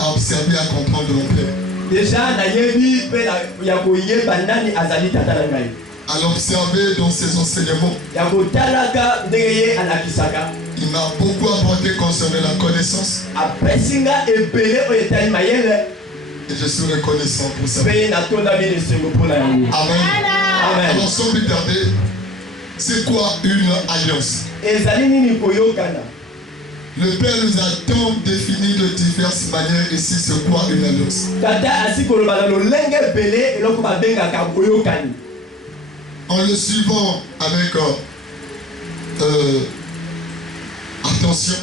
à observer, à comprendre mon Père. Déjà, À l'observer dans ses enseignements, il m'a beaucoup apporté concernant la connaissance. Et je suis reconnaissant pour ça. Amen. Amen. Alors sans plus tarder, c'est quoi une alliance? Le Père nous a tant défini de diverses manières ici c'est quoi une alliance. En le suivant avec attention,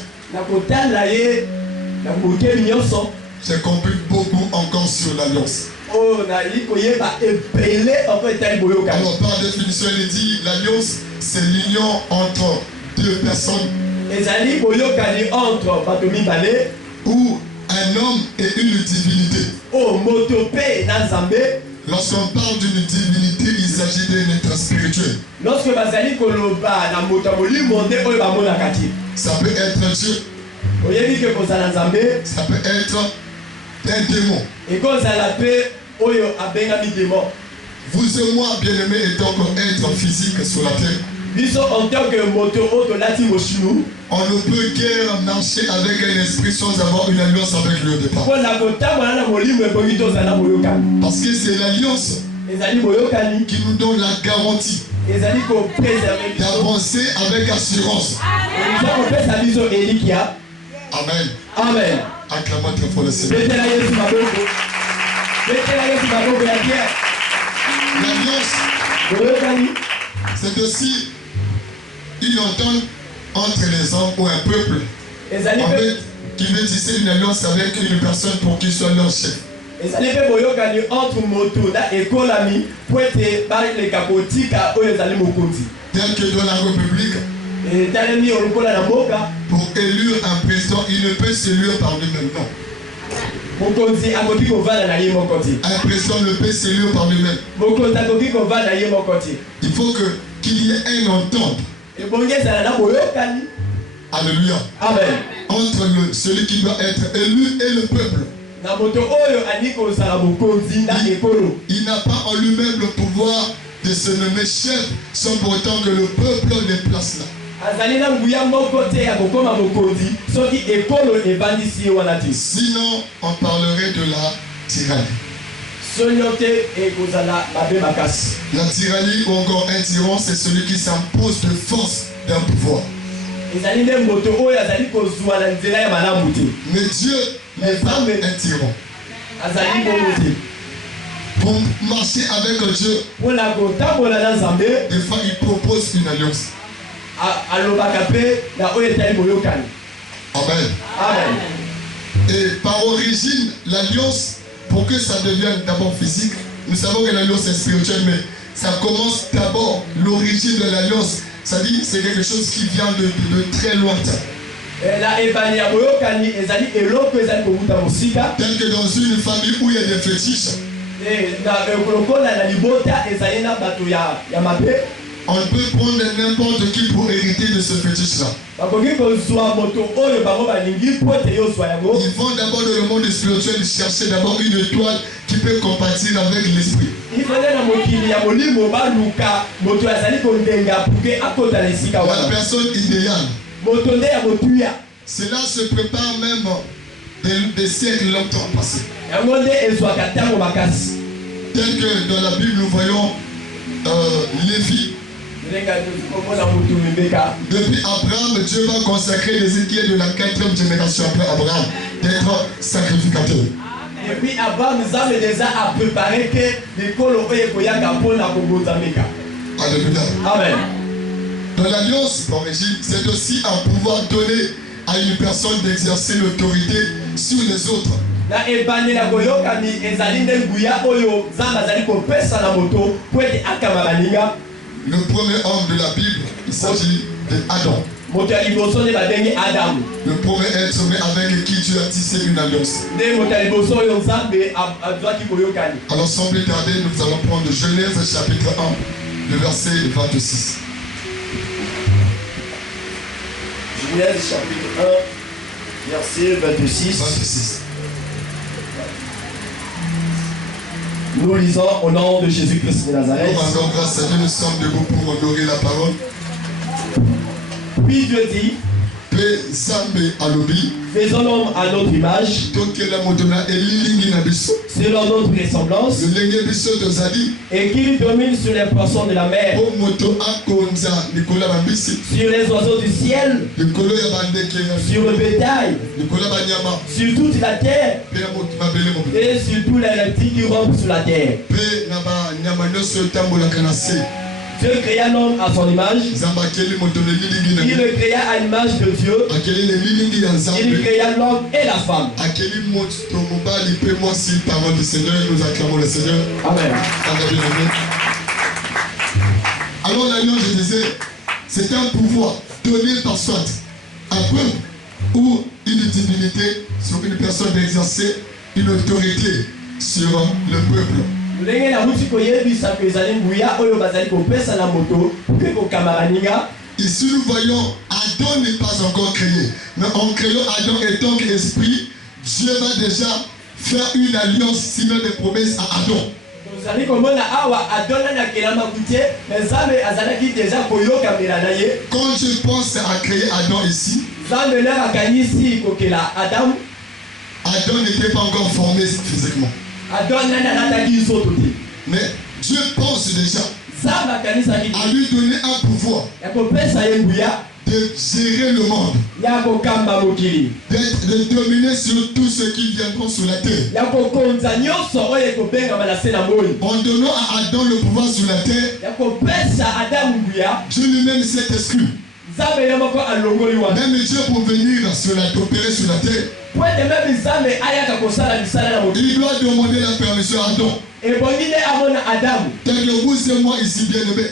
j'ai compris beaucoup encore sur l'alliance. Alors par définition il dit l'alliance c'est l'union entre deux personnes ou un homme et une divinité. Lorsqu'on parle d'une divinité, il s'agit d'un être spirituel. Ça peut être Dieu. Ça peut être un démon. Vous et moi, bien-aimés, étant comme être physique sur la terre, on ne peut guère marcher avec un esprit sans avoir une alliance avec lui au départ. Parce que c'est l'alliance qui nous donne la garantie d'avancer avec assurance. Amen. Amen. Acclamons très fort le Seigneur. L'alliance, c'est aussi une entente entre les hommes ou un peuple. En fait, qui veut tisser une alliance avec une personne pour qu'il soit leur chef. Tel que dans la République, pour élire un président, il ne peut s'élire par lui-même, non. Un président ne peut s'élire par lui-même. Il faut qu'il y ait une entente. Alléluia. Amen. Entre celui qui doit être élu et le peuple. Il n'a pas en lui-même le pouvoir de se nommer chef sans pourtant que le peuple le place là. Sinon, on parlerait de la tyrannie. La tyrannie ou encore un tyran, c'est celui qui s'impose de force d'un pouvoir. Mais Dieu n'est pas un tyran. Pour marcher avec Dieu, des fois il propose une alliance. Amen. Amen. Et par origine, l'alliance, pour que ça devienne d'abord physique, nous savons que l'alliance est spirituelle, mais ça commence d'abord, l'origine de l'alliance, ça dit c'est quelque chose qui vient de très lointain. Tel que dans une famille où il y a des fétiches, on peut prendre n'importe qui pour hériter de ce fétiche-là. Ils vont d'abord dans le monde spirituel chercher d'abord une étoile qui peut compatir avec l'esprit. La personne idéale. Cela se prépare même des siècles longtemps passés. Tel que dans la Bible nous voyons Lévi. Depuis Abraham, Dieu va consacrer les équipes de la 4e génération après Abraham d'être sacrificateur. Depuis Abraham, nous avons déjà préparé que l'école Alléluia. Amen. Dans l'alliance d'origine, c'est aussi un pouvoir donné à une personne d'exercer l'autorité sur les autres. Le premier homme de la Bible, il s'agit d'Adam. Le premier être humain avec qui Dieu a tissé une alliance. Alors sans plus tarder, nous allons prendre Genèse chapitre 1, le verset 26. Genèse chapitre 1, verset 26. Nous lisons au nom de Jésus-Christ de Nazareth. Nous rendons grâce à Dieu, nous sommes debout pour honorer la parole. Puis Dieu dit, faisons l'homme à notre image, selon notre ressemblance, et qu'il domine sur les poissons de la mer, sur les oiseaux du ciel, sur le bétail, sur toute la terre, et sur tous les reptiles qui rampent sur la terre. Dieu créa l'homme à son image. Il le créa à l'image de Dieu. Il créa l'homme et la femme. Nous acclamons le Seigneur. Amen. Alors l'alliance, je disais, c'est un pouvoir donné par soit un peuple ou une divinité sur une personne d'exercer une autorité sur le peuple. Ici nous voyons Adam n'est pas encore créé, mais en créant Adam et tant qu'esprit, Dieu va déjà faire une alliance, sinon des promesses à Adam. Quand je pense à créer Adam ici, Adam n'était pas encore formé physiquement. Mais Dieu pense déjà à lui donner un pouvoir de gérer le monde, de dominer sur tout ce qui viendront sur la terre. En donnant à Adam le pouvoir sur la terre, Dieu lui-même s'est exclu. Même Dieu pour venir opérer sur la terre, il doit demander la permission à Adam. Tel que vous et moi ici bien aimés,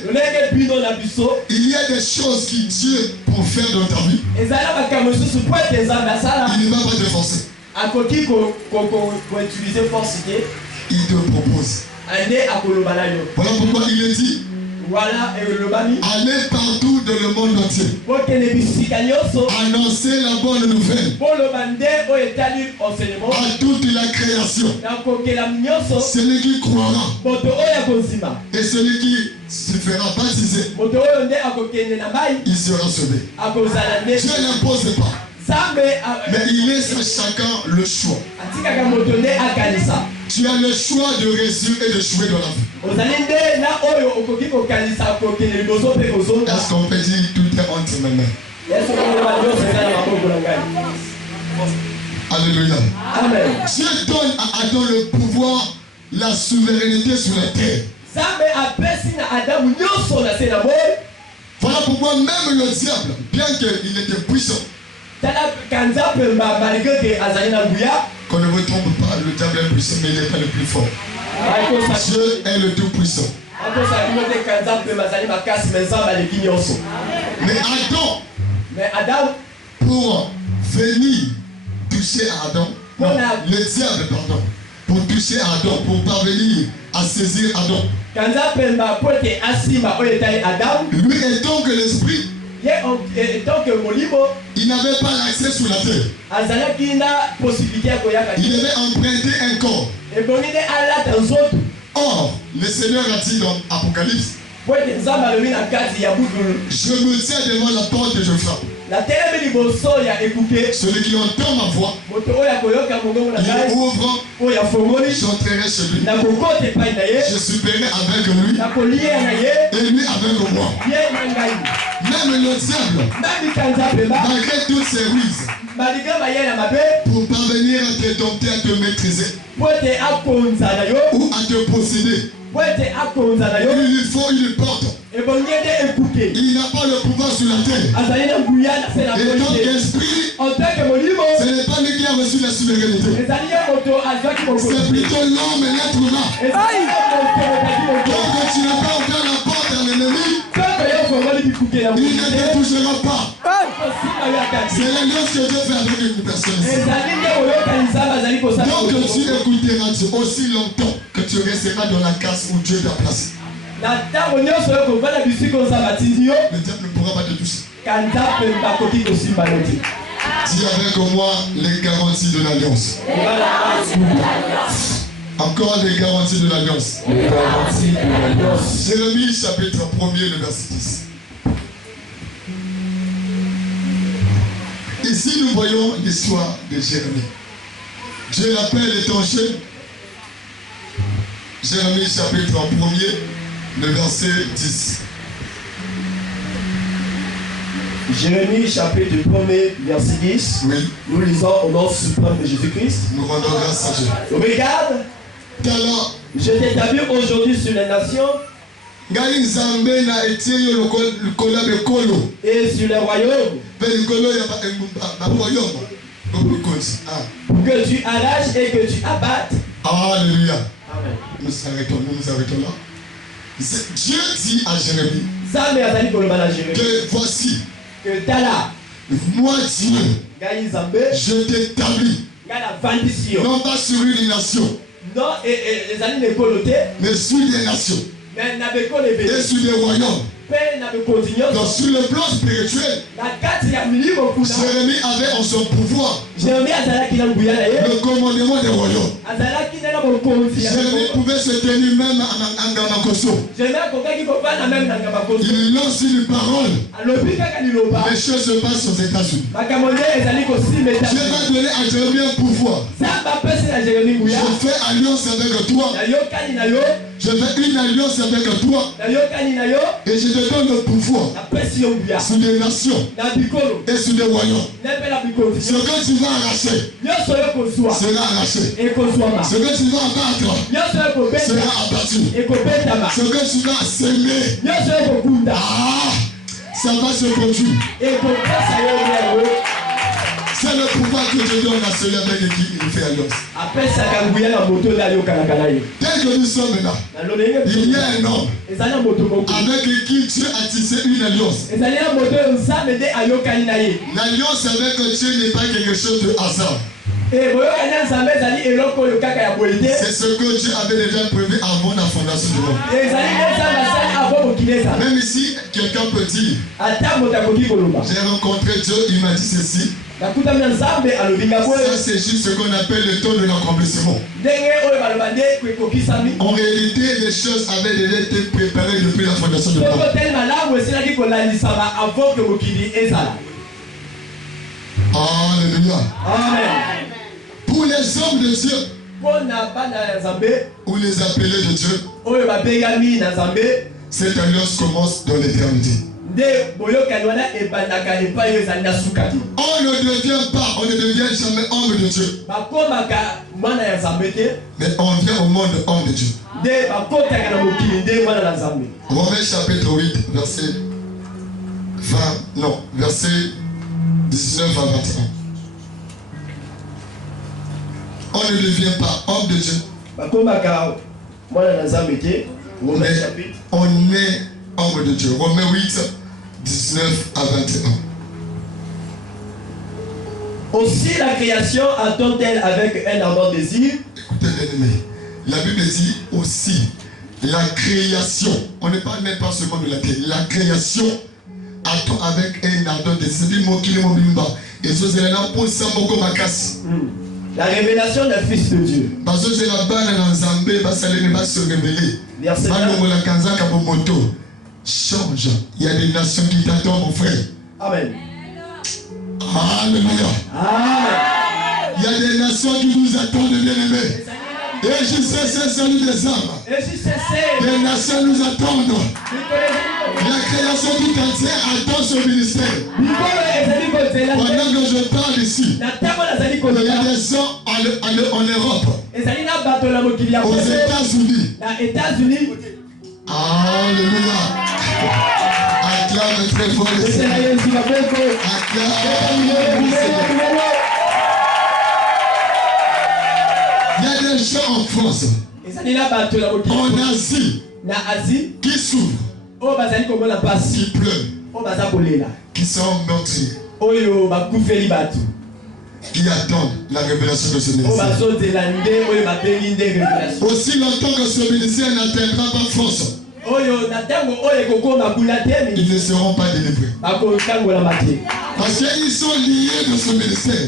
il y a des choses qui Dieu pour faire dans ta vie, il ne va pas te forcer. Il te propose. Voilà pourquoi il est dit, allez partout dans le monde entier, annoncer la bonne nouvelle à toute la création. Celui qui croira et celui qui se fera baptiser, il sera sauvé. Dieu n'impose pas, mais il laisse à chacun le choix. Tu as le choix de réussir et de jouer dans la vie. Est-ce qu'on peut dire tout est entre mes mains? Alléluia. Amen. Dieu donne à Adam le pouvoir, la souveraineté sur la terre. Voilà pourquoi même le diable, bien qu'il était puissant, qu'on ne me trompe pas, le diable est puissant, mais il n'est pas le plus fort. Dieu est le tout puissant. Mais Adam, pour venir toucher à Adam, non, le diable, pardon, pour toucher à Adam, pour parvenir à saisir Adam, lui étant que l'esprit, il n'avait pas l'accès sur la terre. Il devait emprunter un corps. Or, le Seigneur a dit dans Apocalypse, je me tiens devant la porte et je frappe. Celui qui entend ma voix, il ouvre, j'entrerai chez lui. Je souperai avec lui et lui avec moi. Même le diable, malgré toutes ses ruses, pour parvenir à te dompter, à te maîtriser ou à te posséder, il lui faut une porte. Il n'a pas le pouvoir sur la terre. Et tant qu'esprit, ce n'est pas lui qui a reçu la souveraineté. C'est plutôt l'homme et l'être humain. Tant que tu n'as pas ouvert la porte à l'ennemi, il ne te touchera pas. C'est l'alliance que Dieu fait avec une personne. Donc tu écouteras Dieu aussi longtemps que tu resteras dans la case où Dieu t'a placé. Le diable ne pourra pas te toucher. Dis avec moi les garanties de l'alliance. Encore les garanties de l'alliance. Les garanties de l'alliance. Jérémie chapitre 1er, le verset 10. Ici, nous voyons l'histoire de Jérémie. Dieu l'appelle étranger. Jérémie chapitre 1er, le verset 10. Jérémie chapitre 1er, verset 10. Oui. Nous lisons au nom suprême de Jésus-Christ. Nous rendons grâce à Dieu. Regarde. Alors, je t'établis aujourd'hui sur les nations. Et sur les royaumes. Que tu arraches et que tu abattes. Alléluia. Amen. Nous arrêtons là. Dieu dit à Jérémie que voici, moi Dieu, je t'établis, non pas sur une nation, mais sur des nations et sur des royaumes. Donc sur le plan spirituel, Jérémie avait en son pouvoir le commandement des royaumes. Jérémie pouvait se tenir même en Ngamakoso. Il lance une parole. Les choses se passent aux États-Unis. Dieu va donner à Jérémie un pouvoir. Je fais alliance avec toi. Je fais une alliance avec toi. Et je te donne le pouvoir sur des nations et sur des royaumes. Ce que tu vas arracher sera arraché. Ce que tu vas abattre sera abattu. Ce que tu vas s'aimer, ça va se produire. C'est le pouvoir que je donne à celui avec qui il fait alliance. Dès que nous sommes là, il y a un homme avec qui Dieu a tissé une alliance. L'alliance avec Dieu n'est pas quelque chose de hasard. C'est ce que Dieu avait déjà prévu avant la fondation du monde. Même ici, quelqu'un peut dire, j'ai rencontré Dieu, il m'a dit ceci. Ça c'est juste ce qu'on appelle le temps de l'accomplissement. En réalité, les choses avaient déjà été préparées depuis la fondation du monde. Alléluia. Amen. Pour les hommes de Dieu, ou les appelés de Dieu, cette alliance commence dans l'éternité. On ne devient jamais homme de Dieu. Mais on vient au monde homme de Dieu. Romains chapitre 8, verset 19 à 21. On ne devient pas homme de Dieu. On est homme de Dieu. Romains 8, 19 à 21. Aussi la création attend-elle avec un ardent désir. Écoutez bien aimé, la Bible dit aussi la création. On ne parle même pas seulement de la terre. La création attend avec un ardent désir. La révélation d'un fils de Dieu. Verset 9. Change. Il y a des nations qui t'attendent, mon frère. Amen. Alléluia. Amen. Il y a des nations qui nous attendent, bien-aimés. Et je sais, c'est celui des âmes. Les nations nous attendent. La création tout entière attend ce ministère. Pendant que je parle ici, il y a des gens en Europe, aux États-Unis. Alléluia. Acclame très fort le Seigneur. Il y a des gens en France, en Asie, qui souffrent, qui pleurent, qui sont meurtris, qui attendent la révélation de ce ministère. Aussi longtemps que ce ministère n'atteindra pas force, ils ne seront pas délivrés. Parce qu'ils sont liés de ce ministère.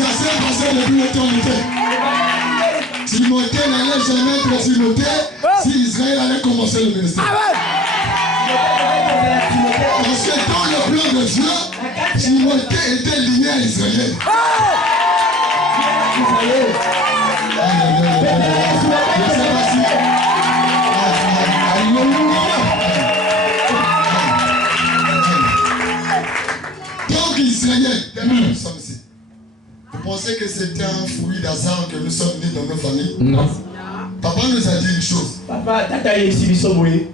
Ça s'est passé depuis l'éternité. Timothée n'allait jamais être Timothée si Israël allait commencer le ministère. Parce que dans le plan de Dieu, Timothée était lié à Israël. Donc Israël, nous sommes ici. Vous pensez que c'était un fruit d'hasard que nous sommes nés dans nos familles? Non. Papa nous a dit une chose. Papa, tata exhibition moye.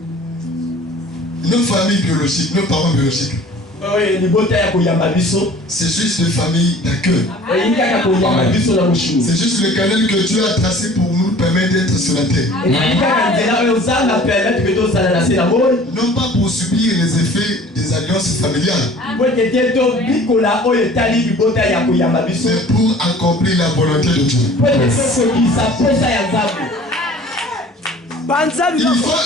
Nos familles biologiques, nos parents biologiques. C'est juste une famille d'accueil. C'est juste le canal que Dieu a tracé pour nous permettre d'être sur la terre. Non pas pour subir les effets des alliances familiales, mais pour accomplir la volonté de Dieu. Il faut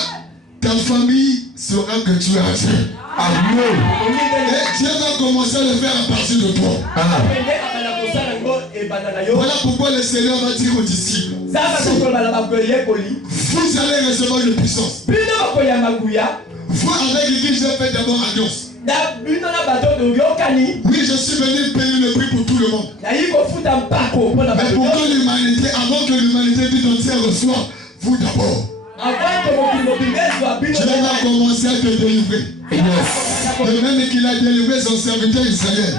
ta famille saura que tu es à Dieu. Amen. Et Dieu va commencer à le faire à partir de toi. Voilà pourquoi le Seigneur va dire aux disciples: vous allez recevoir une puissance. Vous avec qui j'ai fait d'abord alliance. Oui, je suis venu payer le prix pour tout le monde. Mais pour que l'humanité, avant que l'humanité tout entière reçoive, vous d'abord. Dieu va commencer à te délivrer. De même qu'il a délivré son serviteur Israël.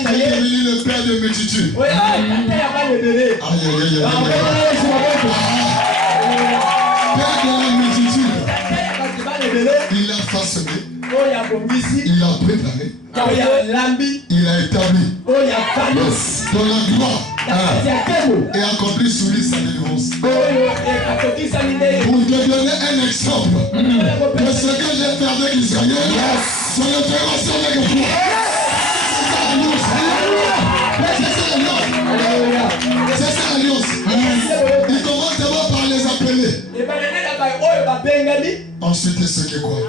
Il est devenu le père de multitudes. Père de la multitude. Il a façonné. Il a préparé. Il a établi. Dans la gloire. Et accompli sous lui sa délivrance. Pour te donner un exemple de ce que j'ai fait avec Israël, ça le fera aussi avec toi. C'est ça l'alliance. Il commence d'abord par les appeler. Ensuite ceux qui croient.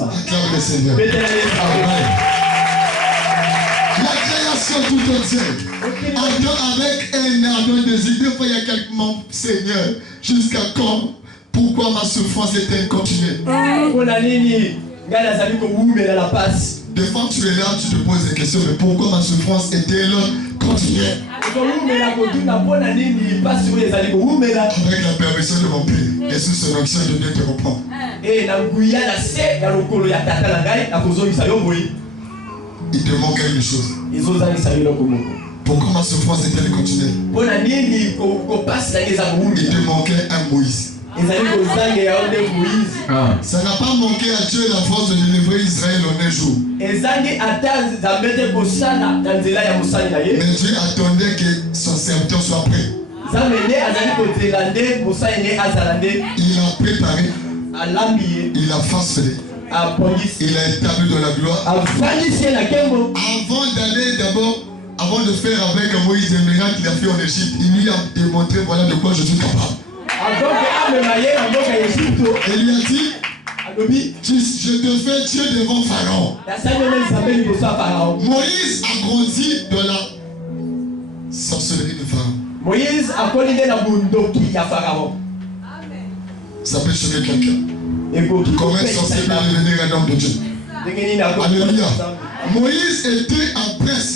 Acclame le Seigneur. Amen. La création tout entière attend avec un ardent désir. Des fois, il y a quelques membres, Seigneur, jusqu'à quand? Pourquoi ma souffrance est-elle continuée? Des fois, tu es là, tu te poses des questions, mais pourquoi ma souffrance est-elle continuée? Avec la permission de mon Père et sous son action, je viens te reprendre. Il te manque quelque chose. Pourquoi ma souffrance est-elle continuée? Il te manquait un Moïse. Ça n'a pas manqué à Dieu la force de délivrer Israël en un jour. Mais Dieu attendait que son serviteur soit prêt. Il a préparé. Il a façonné. Il a établi dans la gloire. Avant d'aller d'abord, avant de faire avec Moïse les miracles qu'il a fait en Égypte, il lui a démontré voilà de quoi je suis capable. Et il lui a dit: je te fais Dieu devant Pharaon. Moïse a grandi dans la sorcellerie de Pharaon. Ça peut choquer quelqu'un. Comment un sorcier peut devenir un homme de Dieu? Alléluia. Moïse était un prince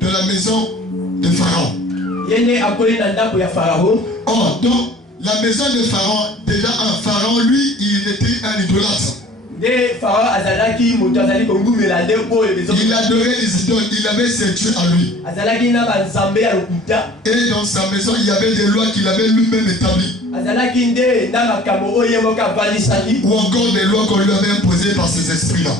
de la maison de Pharaon. Or, dans la maison de Pharaon, déjà un Pharaon, lui, il était un idolâtre. Il adorait les idoles, il avait ses dieux à lui. Et dans sa maison, il y avait des lois qu'il avait lui-même établies. Ou encore des lois qu'on lui avait imposées par ces esprits-là.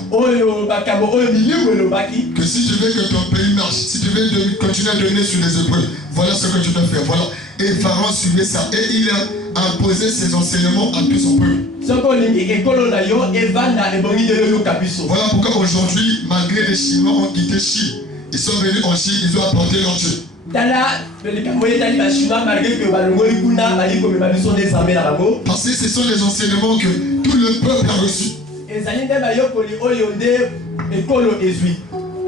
Que si tu veux que ton pays marche, si tu veux continuer à donner sur les épreuves, voilà ce que tu dois faire. Voilà. Et Pharaon suivait ça. Et il a imposé ses enseignements à tout son peuple. Voilà pourquoi aujourd'hui, malgré les Chinois ont quitté Chine, ils sont venus en Chine, ils ont apporté leur Dieu. Parce que ce sont les enseignements que tout le peuple a reçus.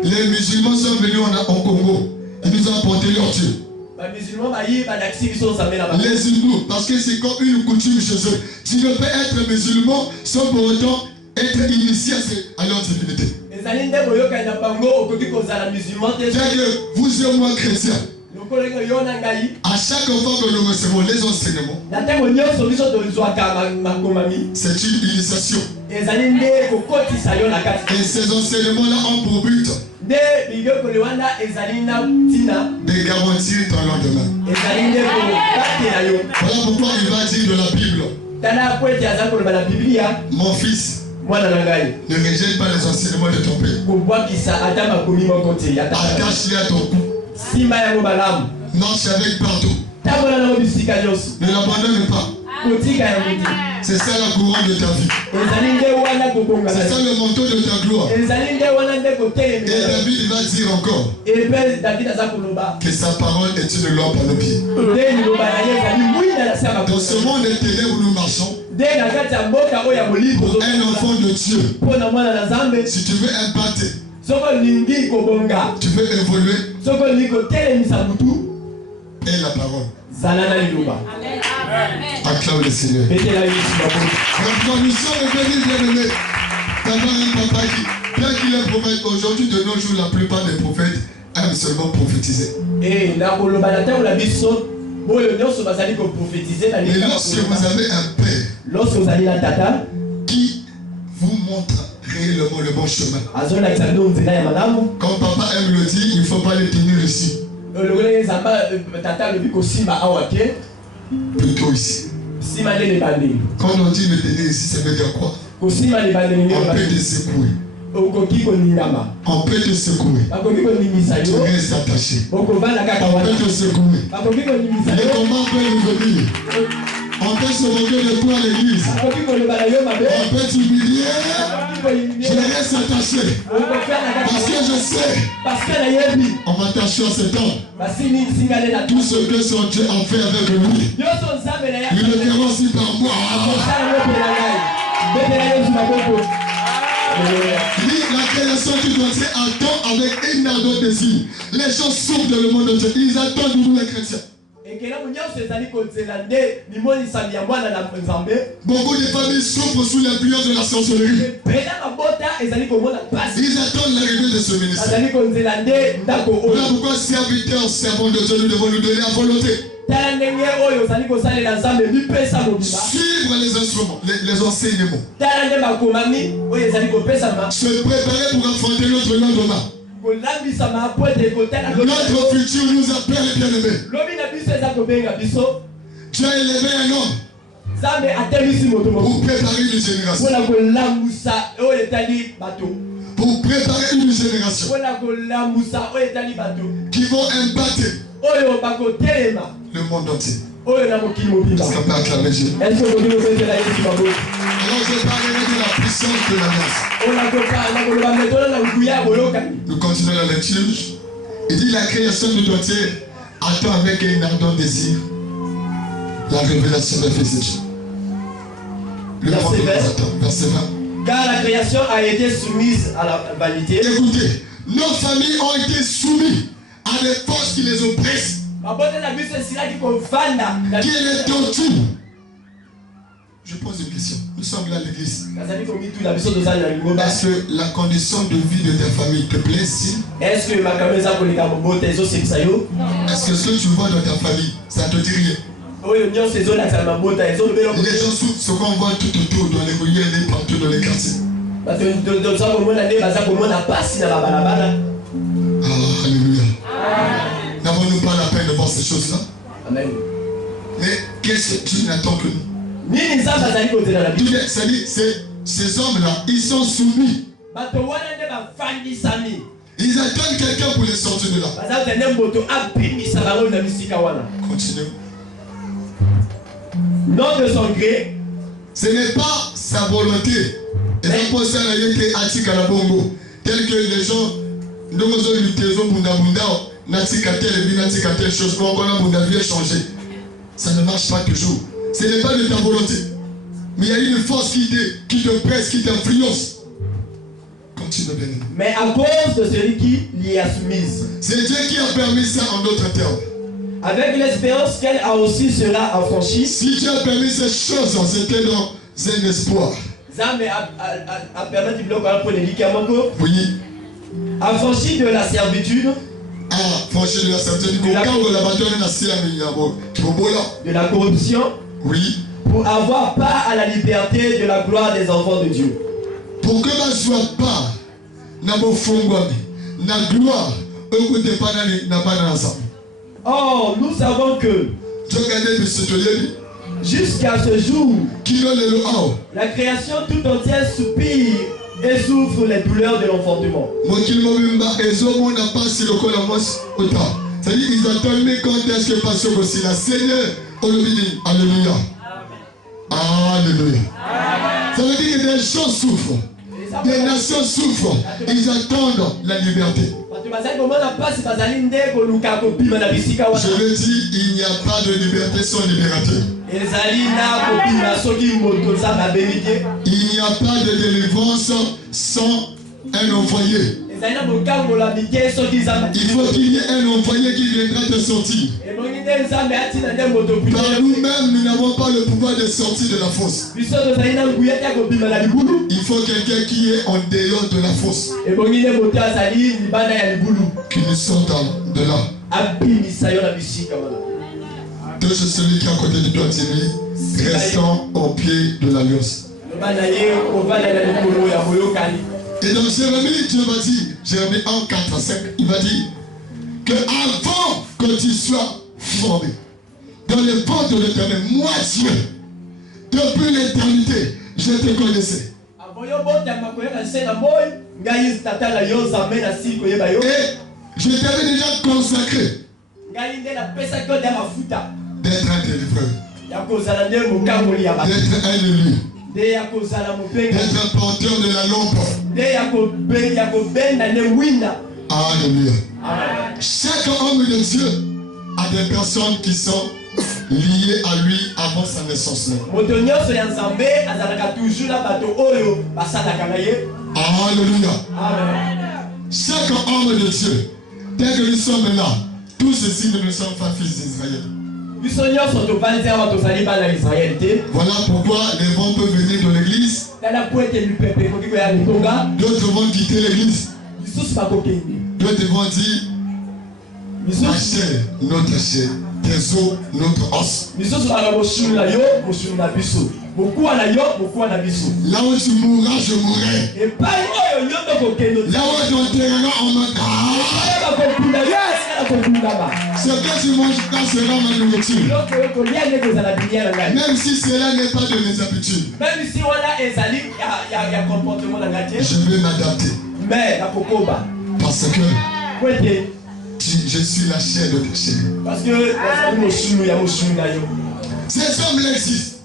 Les musulmans sont venus au Congo. Ils nous ont apporté leur Dieu. Les hindous, parce que c'est comme une coutume chez eux. Tu ne peux être musulman sans pour autant être initié à leur divinité. Bien que vous et moi chrétiens, à chaque fois que nous recevons les enseignements, c'est une initiation. Et ces enseignements-là ont pour but de garantir ton lendemain. Voilà pourquoi il va dire de la Bible, mon fils, ne rejette pas les enseignements de ton père. Attache-les à ton cou. Marche avec partout. Ne l'abandonne pas. C'est ça la couronne de ta vie. C'est ça le manteau de ta gloire. Et David va dire encore que sa parole est une lampe à nos pieds. Dans ce monde de ténèbres où nous marchons, pour un enfant de Dieu, si tu veux impacter, tu veux évoluer, et la parole. Acclame le Seigneur. Maintenant, nous sommes venus bien-aimés d'avoir un papa qui, bien qu'il est prophète, aujourd'hui de nos jours, la plupart des prophètes aiment seulement prophétiser. Et lorsque vous avez un père qui vous montre réellement le bon chemin, comme papa aime le dire, il ne faut pas le tenir ici. Plutôt ici. Quand on dit le tenir ici, ça veut dire quoi? On peut te secouer. On peut te secouer. Tu restes attaché. On peut te secouer. Les combats peuvent venir. On peut se moquer de toi à l'église. On peut t'humilier. Je reste attaché. Parce que je sais, en m'attachant à cet homme, tout ce que son Dieu a fait avec lui, il le fera aussi par moi. La création du dossier attend avec une ardeur désir. Les gens souffrent dans le monde de Dieu. Ils attendent de nous les chrétiens. Beaucoup de familles souffrent sous l'influence de la sorcellerie. Ils attendent l'arrivée de ce ministère. Voilà pourquoi serviteurs, servants de Dieu, nous devons nous donner à volonté. Suivre les instruments, les enseignements. Se préparer pour affronter notre lendemain. Notre futur nous appelle, bien-aimés. Tu as élevé un homme pour préparer une génération. Pour préparer une génération qui vont impacter le monde entier. Est-ce qu'on peut acclamer Dieu? Alors je parlerai de la puissance de l'alliance. Nous continuons la lecture. Il dit la création du dossier attend avec un ardent désir la révélation de Fils. Le monde attend. Verset 20. Car la création a été soumise à la vanité. Écoutez, nos familles ont été soumises à des forces qui les oppressent. Qui est les tortures? Je pose une question. Nous sommes là à l'église. Est-ce que la condition de vie de ta famille te plaît ici? Est-ce que ce que tu vois dans ta famille, ça te dit rien? Les gens souffrent ce qu'on voit tout autour dans les ruelles et partout dans les quartiers. Alléluia. N'avons-nous pas la peine de voir ces choses-là? Amen. Mais qu'est-ce que Dieu n'attend que nous? C'est-à-dire, ces hommes-là, ils sont soumis. Ils attendent quelqu'un pour les sortir de là. Continuez. Non de son gré. Ce n'est pas sa volonté. Et c'est pour ça tel que les gens chose, ça ne marche pas toujours. Ce n'est pas de ta volonté. Mais il y a une force qui te presse, qui t'influence. Comme Mais à cause de celui qui l'y a soumise. C'est Dieu qui a permis ça en d'autres termes. Avec l'espérance qu'elle a aussi sera affranchie. Si Dieu a permis ces choses, c'était dans un espoir. Oui. Affranchie de la servitude. Affranchie de la servitude. De la corruption. Oui. Pour avoir part à la liberté de la gloire des enfants de Dieu. Pour que ma soit part, na gloire, or, nous savons que jusqu'à ce jour, la création tout entière soupire et souffre les douleurs de l'enfantement. C'est-à-dire qu'ils attendent mais quand est-ce que passe aussi la Seigneur, alléluia. Alléluia. Ça veut dire que des gens souffrent. Des nations souffrent. Ils attendent la liberté. Je le dis, il n'y a pas de liberté sans libérateur. Il n'y a pas de délivrance sans un envoyé. Il faut qu'il y ait un envoyé qui viendra te sortir. Par nous-mêmes, nous n'avons pas le pouvoir de sortir de la fosse. Il faut quelqu'un qui est en dehors de la fosse, qui nous sorte de là. Dieu, c'est celui qui est à côté de toi, dis-lui, restant au pied de l'alliance. Et dans Jérémie, Dieu va dire, Jérémie 1, 4 à 5, il va dire que avant que tu sois formé dans le ventre de l'Éternel, moi Dieu, depuis l'éternité, je te connaissais. Et je t'avais déjà consacré d'être un délivreur, d'être un élu, d'être un porteur de la lampe. Alléluia. Chaque homme de Dieu a des personnes qui sont liées à lui avant sa naissance. Alléluia. Chaque homme de Dieu, dès que nous sommes là, tous ceci ne nous sommes pas fils d'Israël. Voilà pourquoi les vents peuvent venir de l'église. D'autres vont quitter l'église. D'autres vont dire ma chair, notre chair, tes os, notre os. Là où tu mourras, je mourrai. Là où tu enterreras, on m'enterrera. Ce que tu mangeras sera ma nourriture. Même si cela n'est pas de mes habitudes, je vais m'adapter. Parce que je suis la chair de tes chair. Ces hommes existent.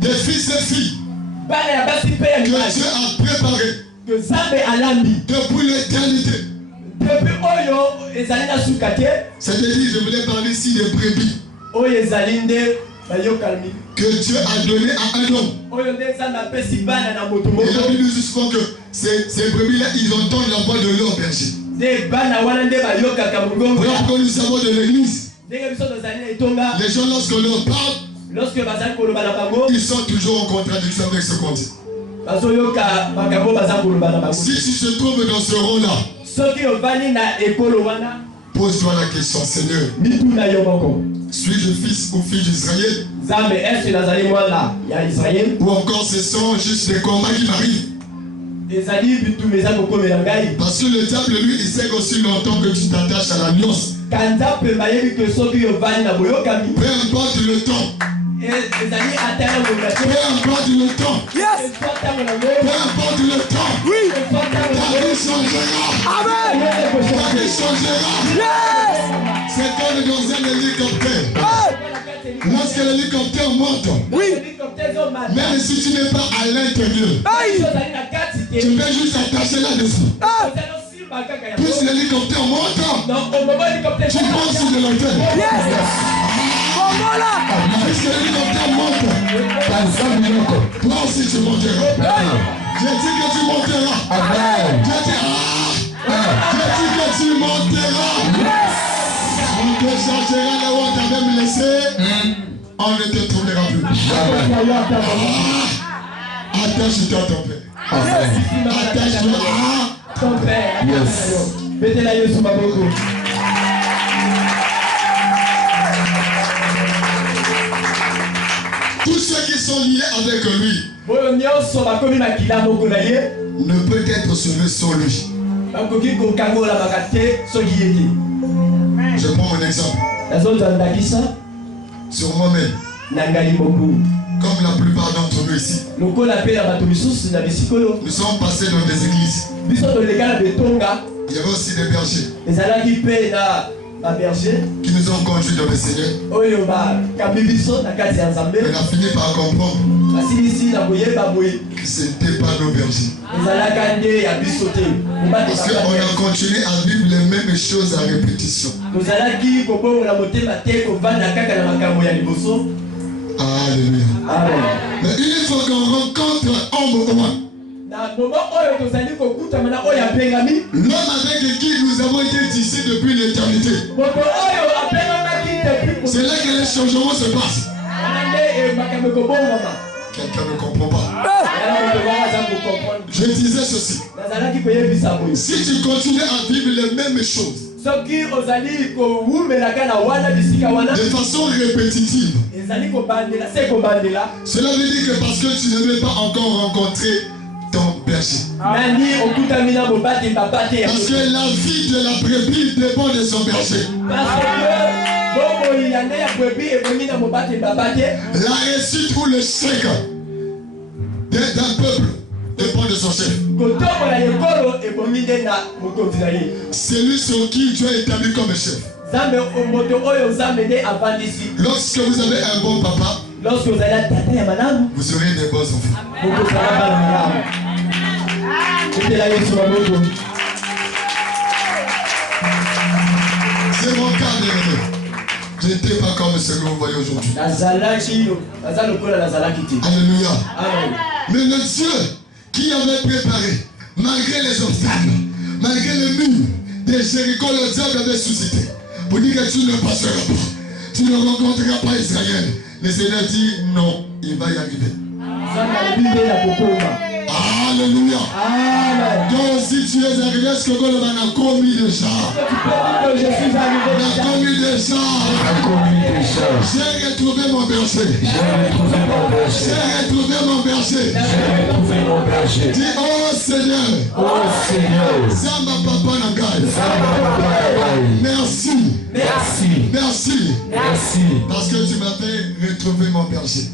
Des fils et filles que Dieu a préparés depuis l'éternité. C'est-à-dire, je voulais parler ici des brebis que Dieu a donné à un homme. Et la Bible nous dit souvent que ces brebis-là, ils entendent la voix de leur berger. Voilà pourquoi nous savons de l'église. Les gens, lorsqu'on leur parle, ils sont toujours en contradiction avec ce qu'on dit. Si tu te trouves dans ce rôle-là, pose-toi la question, Seigneur, suis-je fils ou fille d'Israël? Ou encore ce sont juste des combats qui m'arrivent? Parce que le diable, lui, il sait aussi longtemps que tu t'attaches à l'alliance. Peu importe le temps. Peu importe le temps. Yes. Peu importe le temps. Oui. Ta vie changera. Amen. Ta vie changera. Yes. C'est comme dans un hélicoptère. Hey. Lorsque l'hélicoptère monte, Oui. même si tu n'es pas à l'intérieur, Hey. tu peux juste t'attacher là-dessus. Hey. Puis l'hélicoptère monte, tu passes sur de l'antenne. Yes. Voilà. Puis l'hélicoptère monte, toi aussi tu monteras. Hey. J'ai dit que tu monteras. Amen. J'ai dit que tu monteras. On te cherchera là où on t'avait me laissé. On ne te trouvera plus. Attache-toi à ton père. Attache-toi à ton père. Yes. Mettez-la sous ma boco. Tous ceux qui sont liés avec lui ne peut être sauvés sans lui. Je prends mon exemple. Sur moi-même. Comme la plupart d'entre nous ici. Nous sommes passés dans des églises. Il y avait aussi des bergers qui nous ont conduits dans le Seigneur. On a fini par comprendre que ce n'était pas nos bergers. Parce qu'on a continué à vivre les mêmes choses à répétition. Alléluia. Mais il faut qu'on rencontre homme au moins. L'homme avec qui nous avons été ici depuis l'éternité. C'est là que les changements se passent. Quelqu'un ne comprend pas. Je disais ceci. Si tu continues à vivre les mêmes choses de façon répétitive, cela veut dire que parce que tu ne veux pas encore rencontrer ton berger. Parce que la vie de la brebis dépend de son berger. La réussite ou le chèque d'un peuple dépend de son chef. C'est lui sur qui Dieu est établi comme chef. Lorsque vous avez un bon papa, vous aurez des bons enfants. C'est mon cas, bien-aimé. Je n'étais pas comme ce que vous voyez aujourd'hui. Alléluia. Mais le Dieu qui avait préparé, malgré les obstacles, malgré le mur de Jéricho, le diable avait suscité. Pour dire que tu ne passeras pas, tu ne rencontreras pas Israël. Le Seigneur dit non, il va y arriver. Alléluia. Donc si tu es arrivé, est-ce que Dieu a commis déjà? Il a commis déjà. J'ai retrouvé mon berger. J'ai retrouvé mon berger. Dis oh Seigneur. Samba Papa Nangai. Merci. Parce que tu m'avais retrouvé mon berger.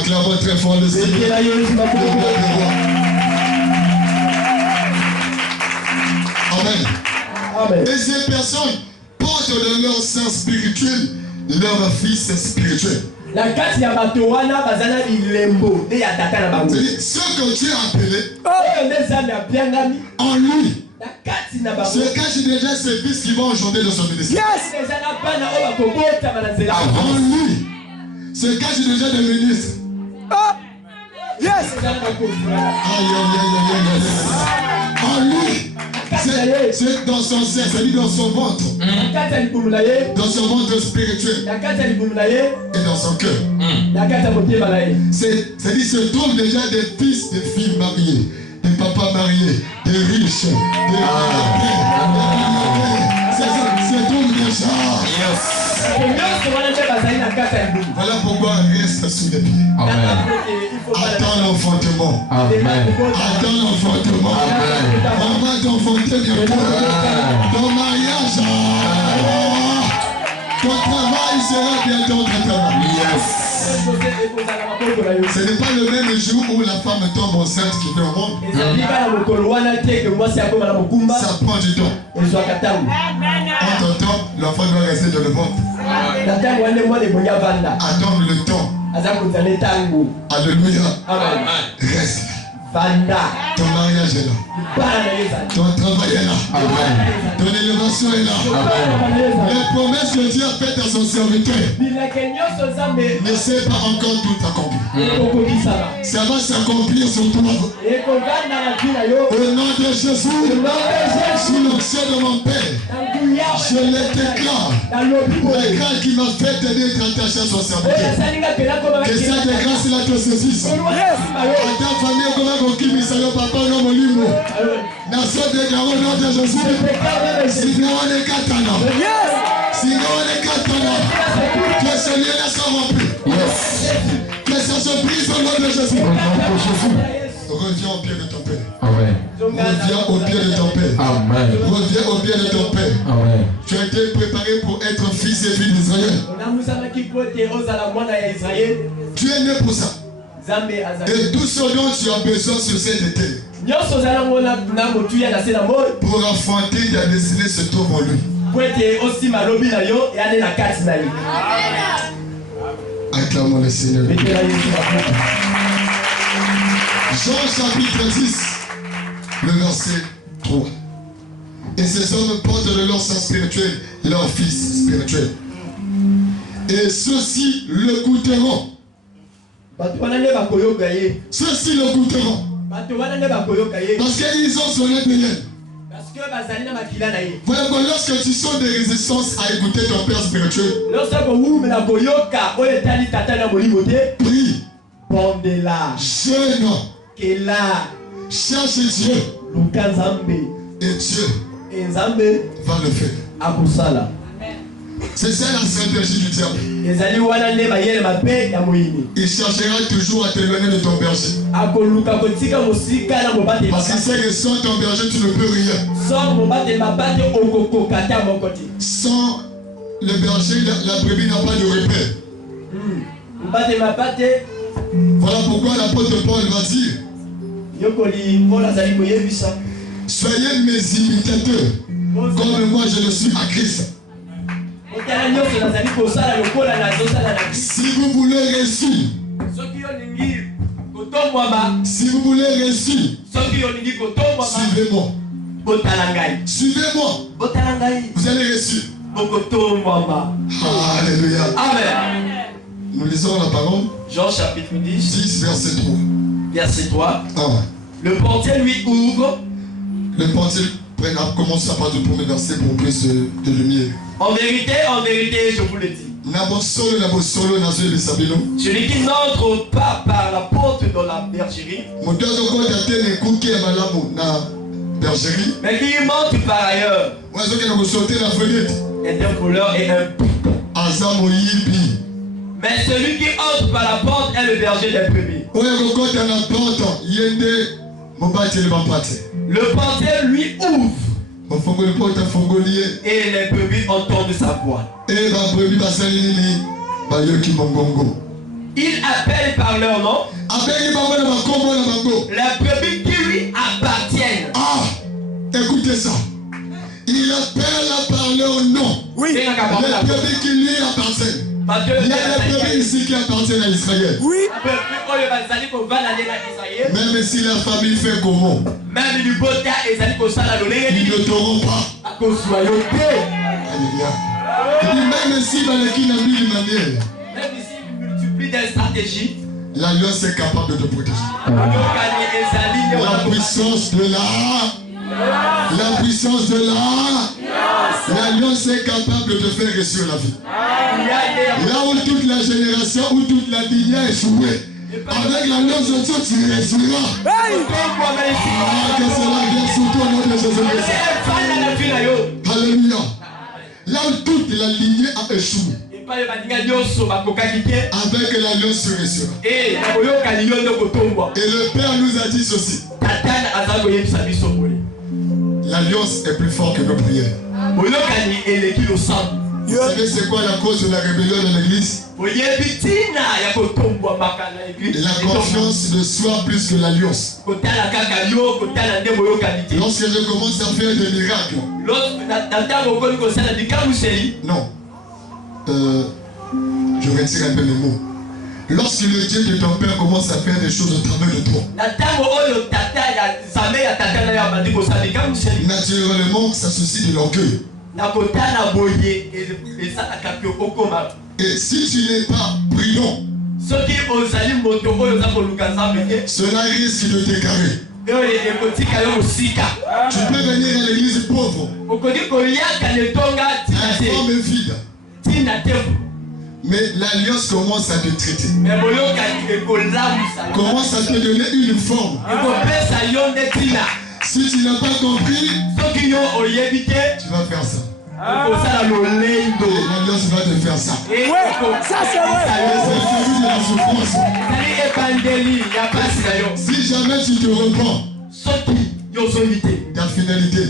Acclamons très fort le Seigneur. Amen. Et ces personnes portent dans leur sein spirituel leur fils spirituel. C'est-à-dire ce que Dieu a appelé en lui. Se cache déjà ces fils qui vont engendrer dans son ministère. En lui se cache déjà des ministres. Yes. En lui, c'est dans son sein, c'est-à-dire dans son ventre. Dans son ventre spirituel. Et dans son cœur. C'est-à-dire se trouvent déjà des fils, des filles mariées, des papas mariés, des riches, des c'est tout déjà. Voilà pourquoi reste sous les pieds. Attends l'enfantement. Attends l'enfantement. On va t'enfanter bientôt. Ton mariage, ton travail sera bientôt ton travail. Ce n'est pas le même jour où la femme tombe enceinte qui fait au monde. Ça prend du temps. Entre-temps, l'enfant doit rester dans le ventre. Attendre le temps. Alléluia. Reste. Ton mariage est là. Ton travail est là. Ton élévation est là. Les promesses que Dieu a faites à son serviteur ne s'est pas encore tout accompli. Ça va s'accomplir sur toi. Au nom de Jésus, sous l'onction de mon Père, je le déclare. La grâce qui m'a fait d'être attaché à son serviteur. Que cette grâce-là te saisisse. À ta famille, comment kokimisa yo papa no molimo na so de garo no de Jésus si no one katana que ce lieu là soit rempli que ça se brise au nom de Jésus. Reviens au pied de ton Père. Amen. Reviens au pied de ton Père. Amen. Reviens au pied de ton Père. Amen. Tu as été préparé pour être fils et fille d'Israël. Tu es né pour ça. Et tout ce dont tu as besoin sur cette terre pour affronter ta destinée se trouve en lui. Acclamons le Seigneur. Jean chapitre 10, le verset 3. Et ces hommes portent de leur sang spirituel leur fils spirituel. Et ceux-ci le goûteront. Ceux-ci le goûteront. Parce qu'ils ont son ADN. Voilà que lorsque tu sens des résistances à écouter ton père spirituel, prie, jeûne, cherche Dieu, et Dieu va le faire. C'est ça la stratégie du diable. Il cherchera toujours à t'éloigner de ton berger. Parce qu'il sait que sans ton berger, tu ne peux rien. Sans le berger, la brebis n'a pas de repère. Voilà pourquoi l'apôtre Paul va dire: soyez mes imitateurs, comme moi je le suis à Christ. Si vous voulez réussir, si vous voulez réussir, suivez-moi. Suivez-moi. Vous allez réussir. Alléluia. Amen. Nous lisons la parole. Jean chapitre 10, verset 3. Verset 3. Ah. Le portier lui ouvre. Le portier commence à partir du premier verset pour plus de lumière. En vérité, je vous le dis. Celui qui n'entre pas par la porte dans la bergerie, mais qui monte par ailleurs, est un voleur et un piton. Mais celui qui entre par la porte est le berger des brebis. Le portier lui ouvre. Et les brebis entendent sa voix. Il appelle par leur nom les brebis qui lui appartiennent. Ah, écoutez ça. Il appelle par leur nom les brebis qui lui appartiennent. Il y a des brebis ici qui appartiennent à Israël. Oui. Même si la famille fait comment, ils ne t'auront pas. Même si l'alliance est capable de te protéger. La puissance de l'alliance est capable de te faire réussir la vie. Là où toute la génération, où toute la lignée est échouée, avec l'alliance de Dieu, tu réussiras. Que cela vienne sur toi, nom de Jésus-Christ. Alléluia. Là où toute la lignée a échoué, avec l'alliance tu réussiras. Et le Père nous a dit ceci: l'alliance est plus forte que nos prières. Vous savez c'est quoi la cause de la rébellion de l'église? La confiance de soi plus que l'alliance. Lorsque je commence à faire des miracles, non, je retire un peu mes mots. Lorsque le Dieu de ton père commence à faire des choses au travers de toi, naturellement, ça suscite de l'orgueil. Et si tu n'es pas prudent, cela risque de t'égarer. Tu peux venir à l'église pauvre, informe et vide. Mais l'alliance commence à te traiter. Commence à te donner une forme. Si tu n'as pas compris, tu vas faire ça. L'alliance va te faire ça. Oui, ça c'est vrai. C'est de la souffrance. Si jamais tu te repens, ta finalité,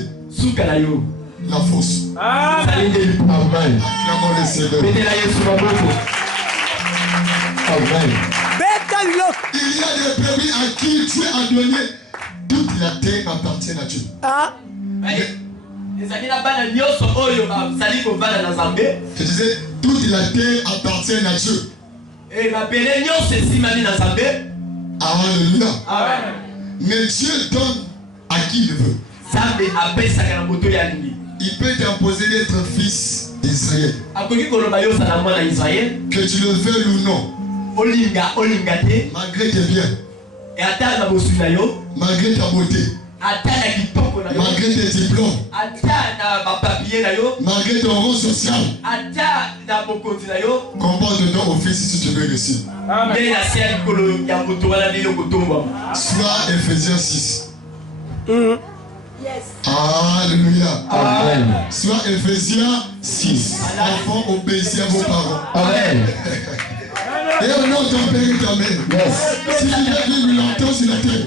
la fausse. Amen. Acclamons le Seigneur. Amen. Il y a des brebis à qui Dieu a donné toute la terre appartient à Dieu. Je disais, toute la terre appartient à Dieu. Alléluia. Mais Dieu donne à qui il veut. Il peut t'imposer d'être fils d'Israël. Que tu le veuilles ou non. Malgré tes biens. Malgré ta beauté. Malgré tes diplômes. Malgré ton rang social. Comporte-toi au fils si tu veux réussir. Soit Ephésiens 6. Alléluia. Amen. Soit Ephésiens 6. Enfants, obéissez à vos parents. Amen. Et au nom de ton père et ta mère. Yes. Si tu veux vivre longtemps sur la terre.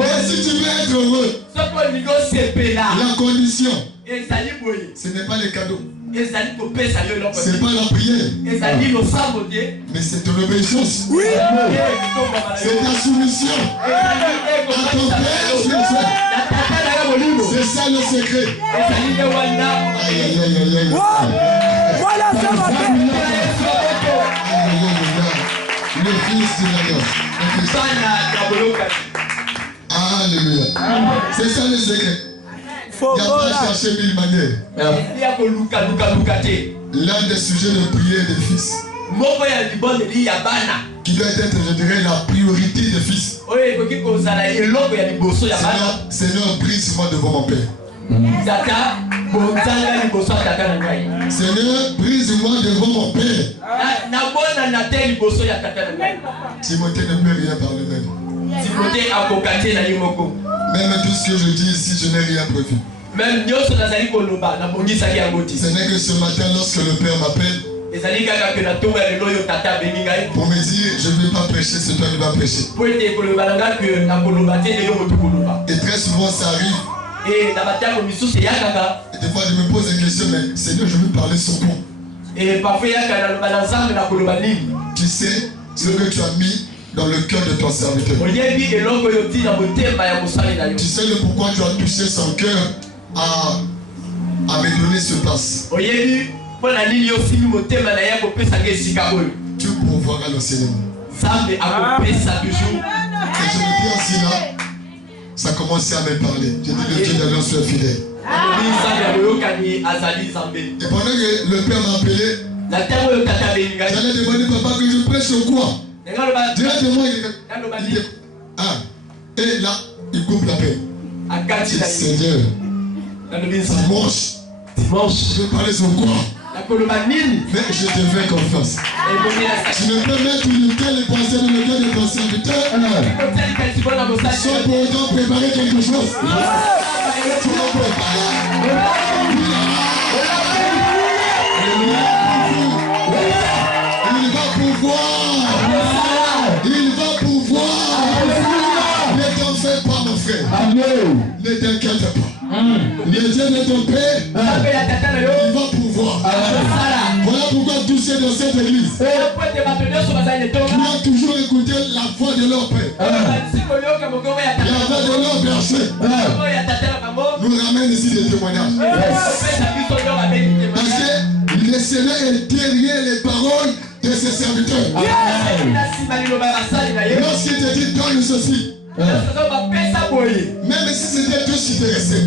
Et si tu veux être heureux. La condition. Ce n'est pas les cadeaux. C'est pas la prière. Mais c'est ton obéissance. Oui. C'est ta soumission à ton père spirituel. C'est ça le secret. Aïe aïe aïe aïe aïe. Voilà ça va faire. Le fils de l'alliance. Alléluia. C'est ça le secret. Il n'y a pas à chercher mille manières. L'un des sujets de prière des fils qui doit être, je dirais, la priorité des fils. Seigneur, brise-moi devant mon Père. Seigneur, brise-moi devant mon Père. Timothée ne peut rien par lui-même. Même tout ce que je dis ici, je n'ai rien prévu. Ce n'est que ce matin, lorsque le Père m'appelle pour me dire, je ne vais pas prêcher, c'est toi qui vas prêcher. Et très souvent, ça arrive. Et des fois, je me pose une question, mais Seigneur, je veux parler sur quoi? Tu sais ce que tu as mis dans le cœur de ton serviteur. Tu sais le pourquoi tu as touché son cœur à me donner ce passe. Tu pourvoiras l'enseignement. Et je me dis ainsi là, ça commençait à me parler. Je dis le Dieu d'alliance soit fidèle. Et pendant que le Père m'a appelé, j'allais demander papa que je prêche sur quoi? Directement, et là, il coupe la paix. Seigneur, dimanche, je vais parler sur quoi? Mais je te fais confiance. Tu ne peux mettre une telle pensée dans le cœur de ton serviteur sans pour autant préparer quelque chose. Tu vas préparer. Il va pouvoir. Il va pouvoir. Ne t'en fais pas, mon frère. Ne t'inquiète pas. Le Dieu de ton Père, il va pouvoir. Voilà pourquoi tous ceux dans cette église doivent toujours écouter la voix de leur Père. La voix de leur berger nous ramène ici des témoignages. Parce que le Seigneur est derrière les paroles de ses serviteurs. Lorsqu'il te dit donne ceci, même si c'était tous intéressés,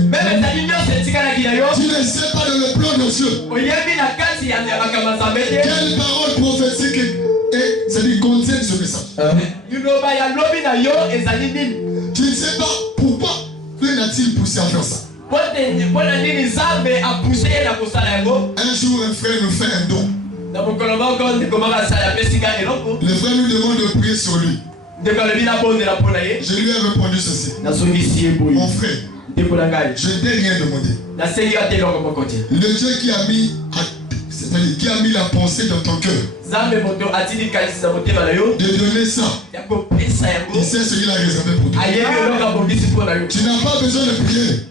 tu ne sais pas dans le plan de Dieu quelle parole prophétique c'est-à-dire contient ce message. Tu ne sais pas pourquoi Dieu n'a-t-il poussé à faire ça. Un jour, un frère nous fait un don. Le frère nous demande de prier sur lui. Je lui ai répondu ceci. Mon frère, je ne t'ai rien demandé. Le Dieu qui a mis, c'est-à-dire qui a mis la pensée dans ton cœur de donner ça, il sait ce qu'il a réservé pour toi. Tu n'as pas besoin de prier.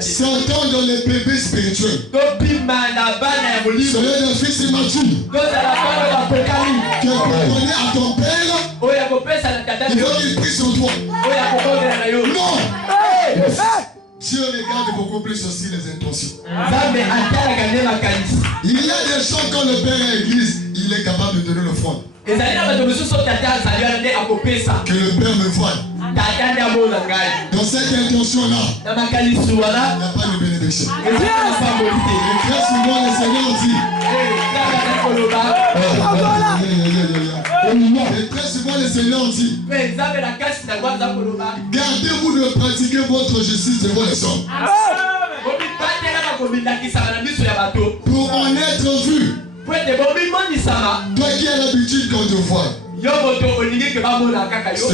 Certains dans les bébés spirituels, celui d'un fils immature qui est donné à ton père, il faut qu'il prie sur toi. Non! Dieu regarde beaucoup plus aussi les intentions. Il y a des gens quand le père est à l'église, il est capable de donner l'offrande. Que le père me voie. Dans cette intention-là, il n'y a pas de bénédiction. Et très souvent, le Seigneur dit. Et très souvent, le Seigneur dit. Gardez-vous de pratiquer votre justice devant les hommes. Pour en être vu. Toi qui as l'habitude qu'on te voit. Ce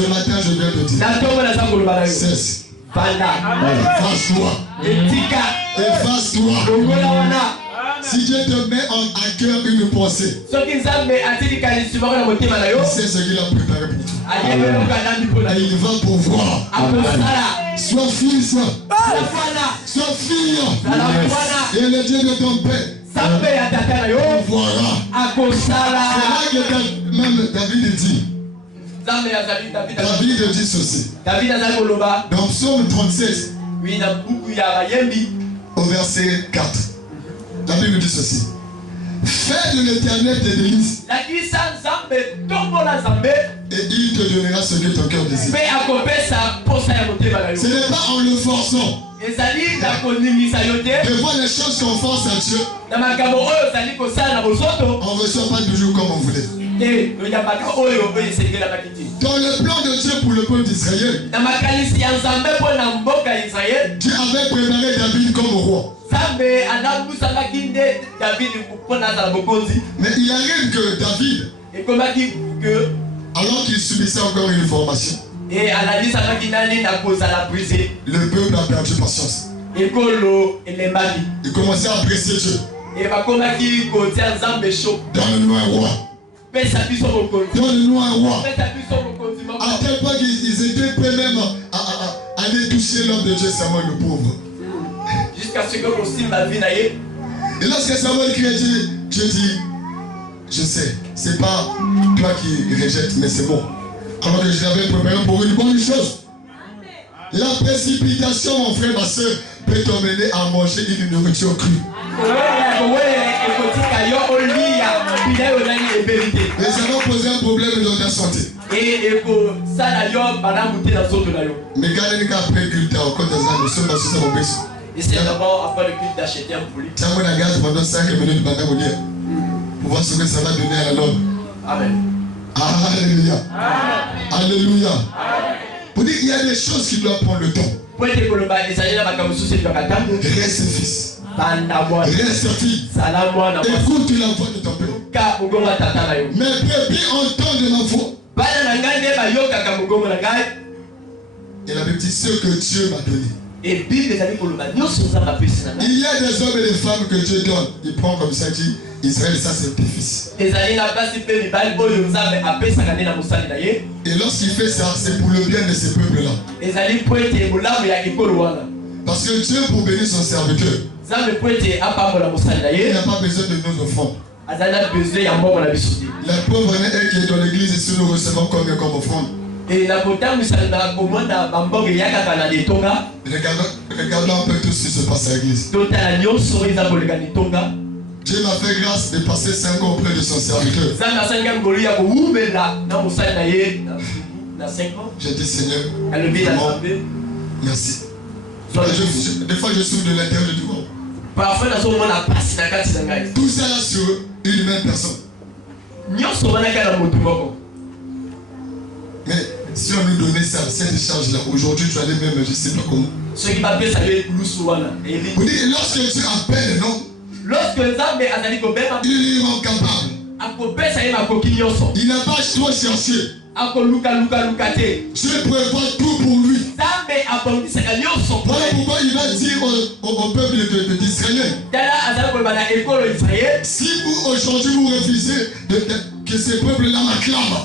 matin, je viens te dire. Cesse. Efface-toi. Efface-toi. Si Dieu te met à cœur une pensée, c'est ce qu'il a préparé pour toi. Et il va pouvoir. Sois fils, sois fille. Et le Dieu de ton père. Voilà. C'est là que même David dit. David dit ceci. Dans Psaume 37, au verset 4, la Bible dit ceci. Fais de l'Éternel tes délices, et il te donnera ce que ton cœur désire. Ce n'est pas en le forçant. De voir les choses qu'on force à Dieu, on ne reçoit pas toujours comme on voulait. Dans le plan de Dieu pour le peuple d'Israël, Dieu avait préparé David comme roi. Mais il arrive que David, alors qu'il subissait encore une formation, le peuple a perdu patience. Il commençait à apprécier Dieu. Donne-nous un roi. Donne-nous un roi. À tel point qu'ils étaient prêts même à aller toucher l'homme de Dieu, Samuel le pauvre. Jusqu'à ce que possible ma vie n'aille. Et lorsque Samuel crie, Dieu dit, je sais, c'est pas toi qui rejettes, mais c'est bon. Alors que je l'avais préparé pour une bonne chose. La précipitation, mon frère, ma soeur, peut t'emmener à manger une nourriture crue. Et ça va poser un problème dans ta santé. Mais gardez après culte au côté de ça, nous sommes dans ce moment. Et c'est d'abord après le culte d'acheter un poulet. Ça me regarde pendant 5 minutes pendant mon dire. Pour voir ce que ça va donner à l'homme. Amen. Alléluia. Alléluia. Pour dire qu'il y a des choses qui doivent prendre le temps. Reste fils. Reste fille. Écoute la voix de ton père. Mes bébés entendent ma voix. Et la Bible dit ce que Dieu m'a donné. Il y a des hommes et des femmes que Dieu donne. Il prend comme ça, il dit Israël, ça c'est tes fils. Et lorsqu'il fait ça, c'est pour le bien de ces peuples-là. Parce que Dieu, pour bénir son serviteur, il n'a pas besoin de nos offrandes. La pauvre est qui est dans l'église et si nous recevons combien comme offrande. Et regardons un peu tout ce qui se passe à l'église. Dieu m'a fait grâce de passer 5 ans auprès de son serviteur. J'ai dit Seigneur, vraiment, merci. Des fois je souffre de l'intérieur du corps. Tout ça là sur une même personne. Mais si on nous donnait ça, cette charge là, aujourd'hui tu allais même, je ne sais pas comment. Vous dites, lorsque tu appelles, non? Il est incapable. Il n'a pas trop cherché. Dieu prévoit tout pour lui. Voilà pourquoi il va dire au peuple d'Israël, si vous aujourd'hui vous refusez que ce peuple-là m'acclame,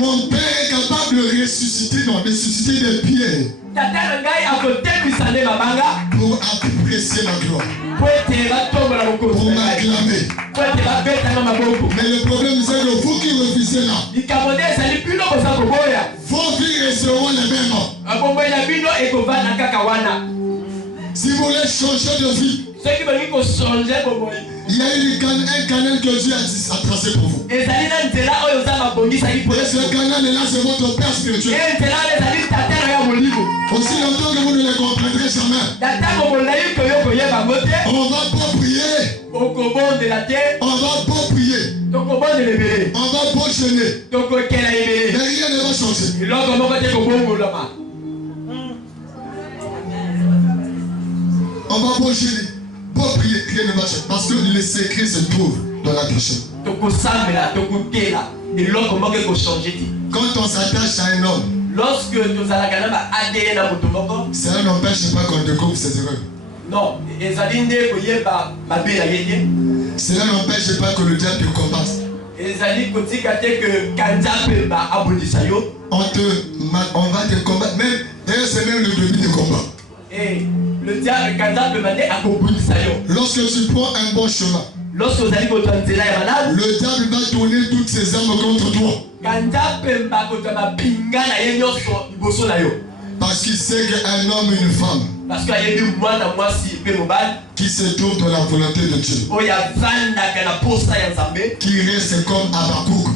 mon Père est capable de ressusciter des pierres pour apprécier ma gloire, pour m'acclamer. Mais le problème c'est que vous qui refusez là, vos vies resteront les mêmes. Si vous voulez changer de vie, il y a un canal que Dieu a tracé pour vous. Et ce canal là, c'est votre Père spirituel. Aussi longtemps que vous ne le comprendrez jamais, on va pas prier. On va pas prier. On va pas gêner. Mais rien ne va changer. On va pas gêner. Pour prier, rien ne va changer. Parce que le secret se trouve dans la personne. Quand on s'attache à un homme, cela n'empêche pas qu'on découvre ses erreurs. Non, cela n'empêche pas que le diable te combatte. On va te combattre. D'ailleurs, c'est même le début du combat. Le diable lorsque tu prends un bon chemin, le diable va tourner toutes ses armes contre toi. Parce qu'il sait qu'un homme et une femme qui se trouvent dans la volonté de Dieu, qui reste comme Habakkuk,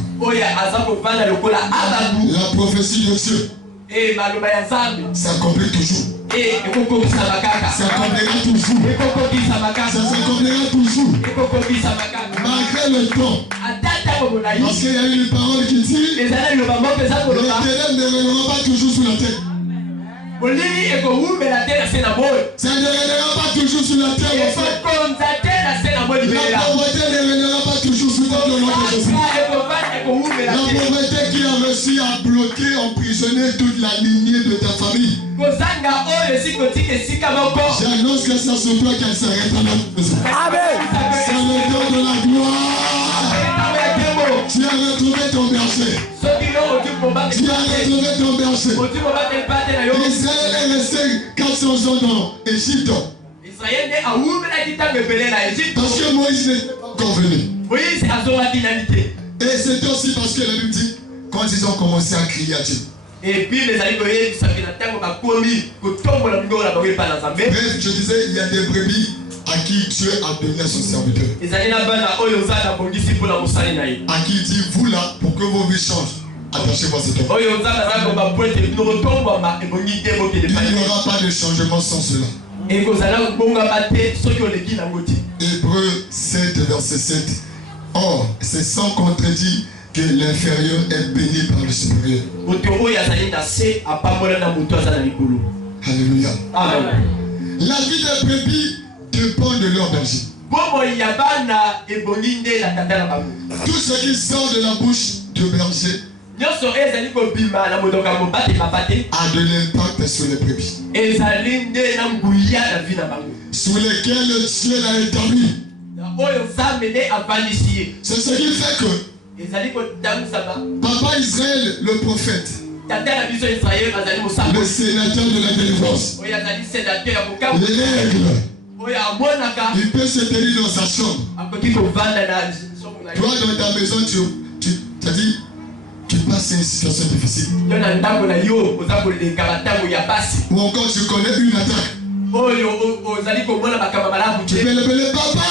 la prophétie de Dieu s'accomplit toujours. Ça s'accomplira toujours. Ça s'accomplira toujours. Malgré le temps. Parce qu'il y a une parole qui dit l'éternel ne régnera pas toujours sous la terre. Ça ne régnera pas toujours sous la terre. La pauvreté ne régnera pas toujours sous la terre. La pauvreté qui a réussi à bloquer, emprisonner toute la lignée de ta famille. J'annonce que ça sur toi qu'elle s'arrêtera dans la maison. C'est le nom de la gloire. Tu as retrouvé ton berger. Tu as retrouvé ton berger. Israël est resté 400 ans dans l'Égypte. Parce que Moïse n'est pas encore venu. Et c'est aussi parce que la Bible dit, quand ils ont commencé à crier à Dieu. Et puis les amis, bref, je disais, il y a des brebis à qui Dieu a donné son serviteur. À qui il dit, vous là, pour que vos vies changent, attachez-vous à cet homme. Il n'y aura pas de changement sans cela. Hébreux 7, verset 7. Or, c'est sans contredit que l'inférieur est béni par le supérieur. Alléluia. Amen. La vie des brebis dépend de leur berger. Tout ce qui sort de la bouche du berger a de l'impact sur les brebis, sur lesquels Dieu l'a établi. C'est ce qui fait que Papa Israël, le prophète, le sénateur de la délivrance, l'aigle, il peut se tenir dans sa chambre. Toi, dans ta maison, tu passes une situation difficile. Ou encore, tu connais une attaque. Tu peux l'appeler papa.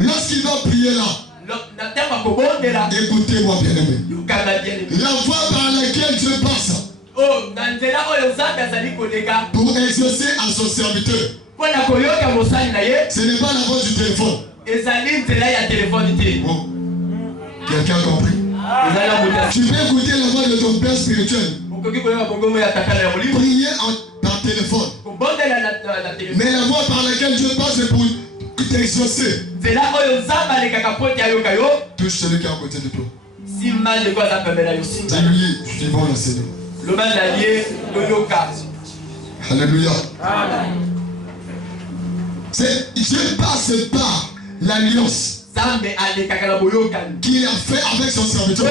Lorsqu'il va prier là, écoutez-moi bien aimé. La voix par laquelle Dieu passe pour exaucer à son serviteur, ce n'est pas la voix du téléphone. Bon. Quelqu'un a compris? Tu peux écouter la voix de ton père spirituel. Prier par téléphone. Mais la voix par laquelle Dieu passe, c'est pour t'exaucer. Touche celui qui est à côté de toi. Dis-lui, suivons le Seigneur. Alléluia. Dieu passe par l'alliance qu'il a fait avec son serviteur.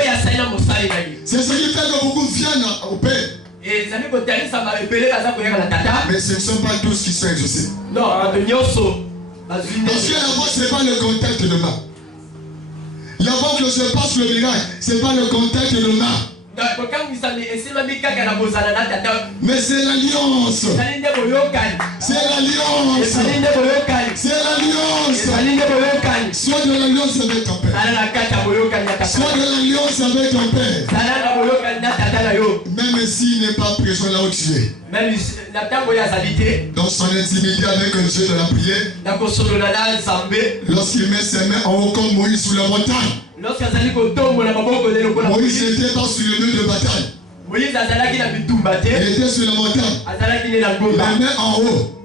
C'est ce qui fait que beaucoup viennent au Père. Mais ce ne sont pas tous qui sont exaucés. Parce que la voix, ce n'est pas le contact de main. La voix que je passe le miracle, ce n'est pas le contact de main. Mais c'est l'alliance. C'est l'alliance. C'est l'alliance. Sois de l'alliance avec ton père. Sois de l'alliance avec ton père. Même s'il n'est pas présent là où tu es. Dans son intimité avec le Dieu de la prière. Lorsqu'il met ses mains en haut comme Moïse sous la montagne. Moïse n'était pas sur le lieu de bataille. Il était sur la montagne. La main en haut.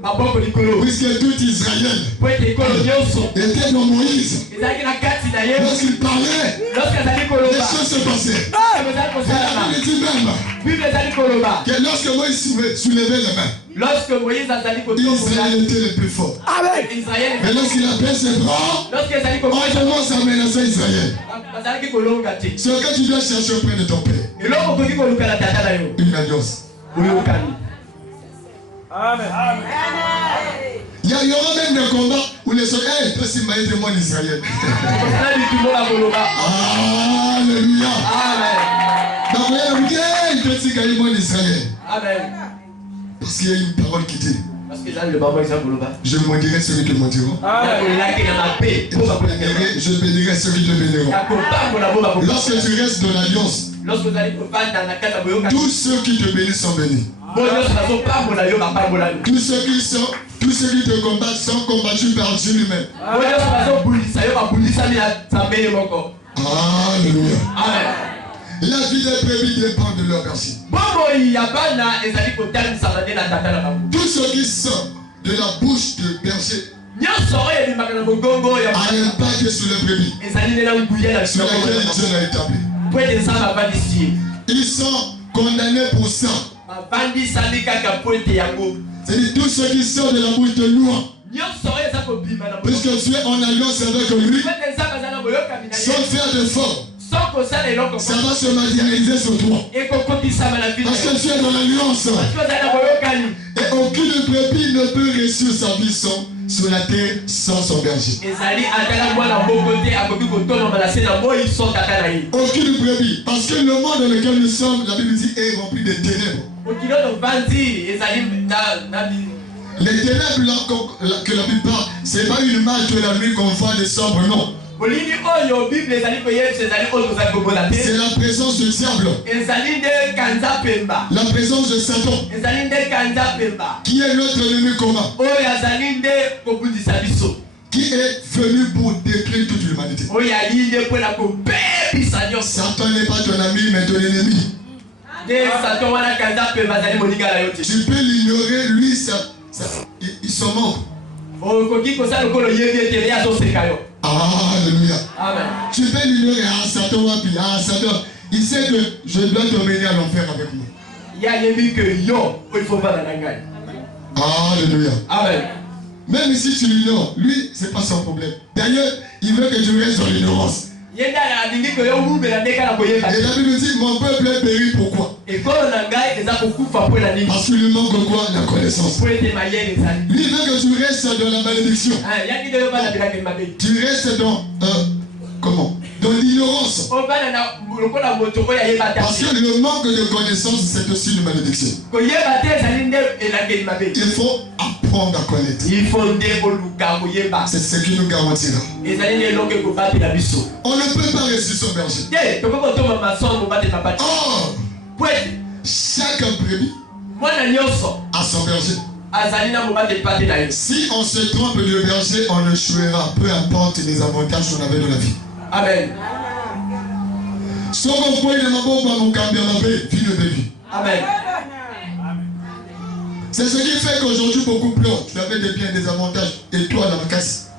Puisque tout Israël était dans Moïse. Lorsqu'il parlait, les choses se passaient. Et la Bible dit même que lorsque Moïse soulevait les mains, Israël était le plus fort. Mais lorsqu'il a baissé ses bras, on commence à menacer Israël. Ce que tu dois chercher auprès de ton père. Une alliance. Amen. Il y aura même des combats où les soldats, toi c'est maïs de moi l'Israël. Alléluia. Amen. Parce qu'il y a une parole qui dit. Je me dirai celui qui me diront. Je bénirai celui qui te béniront. Lorsque tu restes dans l'alliance, tous ceux qui te bénissent sont bénis. Tous ceux qui te combattent sont combattus par Dieu lui-même. Alléluia. La vie des brebis dépend de leur berger. Tout ce qui sort de la bouche de berger a un impact sur les brebis sur laquelle Dieu l'a établi. Ils sont condamnés pour ça. C'est-à-dire tout ce qui sort de la bouche de Noah, puisque tu es en alliance avec lui, sans faire d'effort, ça va se matérialiser sur toi. Parce que tu es dans l'alliance. Et aucune brebis ne peut réussir sa vie sur la terre sans son berger. Aucune brebis. Parce que le monde dans lequel nous sommes, la Bible dit, est rempli de ténèbres. Les ténèbres que la Bible parle, ce n'est pas une image de la nuit qu'on voit des sombres, non. C'est la présence du diable. La présence de Satan. Qui est notre ennemi commun. Qui est venu pour détruire toute l'humanité. Satan n'est pas ton ami, mais ton ennemi. Tu peux l'ignorer, lui, ils sont morts. Alléluia. Tu peux l'ignorer. Ah, Satan, Satan. Il sait que je dois te mener à l'enfer avec moi. Alléluia. Amen. Même si tu l'ignores, lui, c'est pas son problème. D'ailleurs, il veut que tu restes dans l'ignorance. Et la Bible dit, mon peuple est péri, pourquoi? Parce qu'il lui manque quoi? La connaissance. Lui veut que tu restes dans la malédiction. Tu restes dans dans l'ignorance. Parce que le manque de connaissance, c'est aussi une malédiction. Il faut apprendre à connaître. C'est ce qui nous garantira. On ne peut pas réussir son berger. Or, chaque brebis a son berger. Si on se trompe de berger, on échouera, peu importe les avantages qu'on avait dans la vie. Amen. Amen. C'est ce qui fait qu'aujourd'hui beaucoup pleurent. Tu avais des biens, des avantages, et toi dans la casse.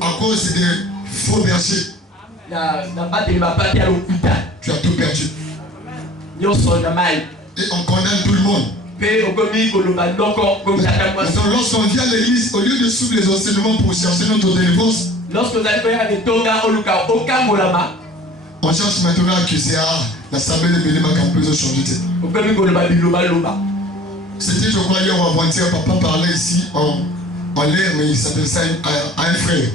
À cause des faux bergers. Tu as tout perdu. Et on condamne tout le monde. Lorsqu'on vient à l'église, au lieu de suivre les enseignements pour chercher notre délivrance, on cherche maintenant à accuser l'assemblée de Béléma qui a un peu changé. C'était, je crois, hier ou avant-hier, papa parlait ici en l'air, mais il s'appelle ça un frère.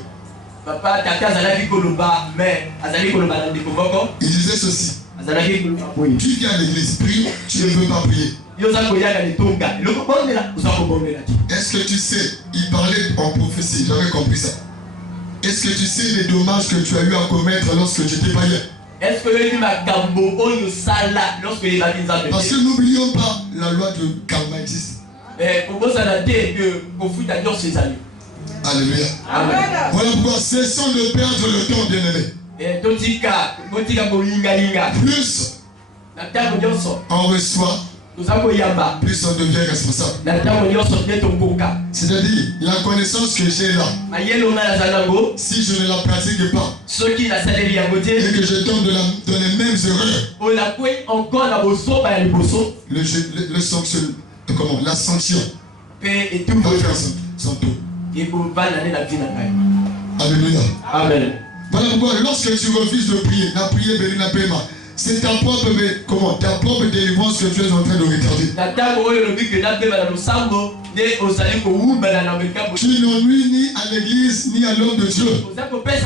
Il disait ceci. Tu viens à l'église, prie, tu ne veux pas prier. Est-ce que tu sais, il parlait en prophétie, j'avais compris ça. Est-ce que tu sais les dommages que tu as eu à commettre lorsque tu étais païen? Est-ce que parce que n'oublions pas la loi de karmatisme. Alléluia. Voilà pourquoi cessons de perdre le temps, bien-aimé. Plus on reçoit, plus on devient responsable. C'est-à-dire, la connaissance que j'ai là, si je ne la pratique pas, et que je tombe dans les mêmes erreurs, le sanction, comment, la sanction va faire son tour. Alléluia. Amen. Voilà pourquoi lorsque tu refuses de prier, la prière Bélina Pema, c'est ta propre délivrance que tu es en train de retarder. Tu n'ennuies ni à l'église ni à l'homme de Dieu.